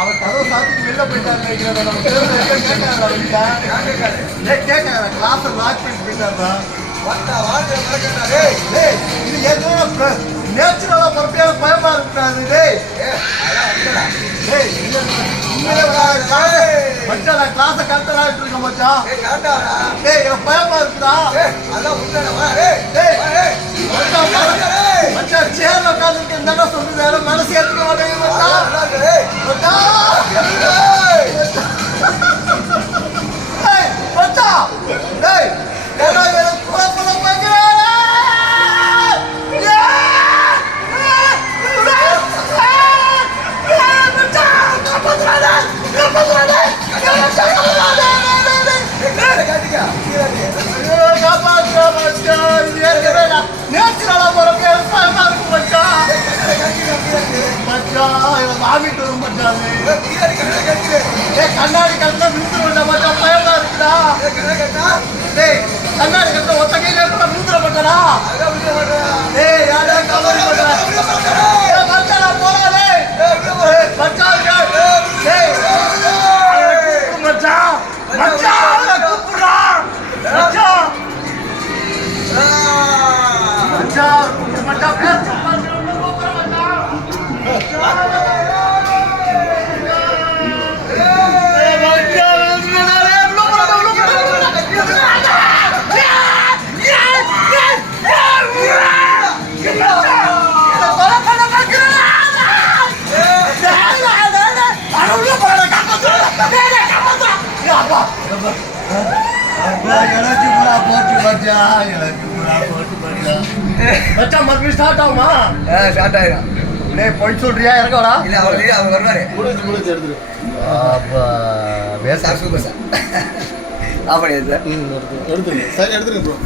அவர் கதவு சாத்திட்டு வெளில போயிட்டாரு நினைக்கிறேன். நம்ம கேட்காரு கிளாஸ் லாக் பண்ணிட்டு போயிட்டாருடா. இது ஏதோ நேச்சுரலா பொறுப்பையாக பயமா இருக்காது. மச்சான் நான் கிளாஸை கரெக்டாக இருக்கேன் மச்சான். எனக்கு பயமா இருக்குதா. மச்சான் சேர்ல உட்காந்துருக்கு என்ன சொல்றது மனசு ஏற்றுக்க மாட்டேங்குது. வாமிட்டு வரும் மச்சான். கண்ணாடி கட்டினா விழுந்துருவா மச்சான். பயமா இருக்குதா. கண்ணாடி கட்டின ஒத்த கையில விழுந்துட மாட்டானா. யாரா கவலை மச்சான் போறாதே மச்சான் மச்சான் மச்சான் கூப்பிடுறா மச்சான் மச்சான் மச்சான் பேச மறுபடியும் ஸ்டார்ட் ஆகுமா? ஸ்டார்ட் ஆயிடும். போய் சொல்றியா இறக்கடா? இல்ல அவர் வருவாரு. முடிச்சு எடுத்துரு. Super sir. ஆமாம் சார். எடுத்துருங்க. சரி எடுத்துருங்க ப்ரோ.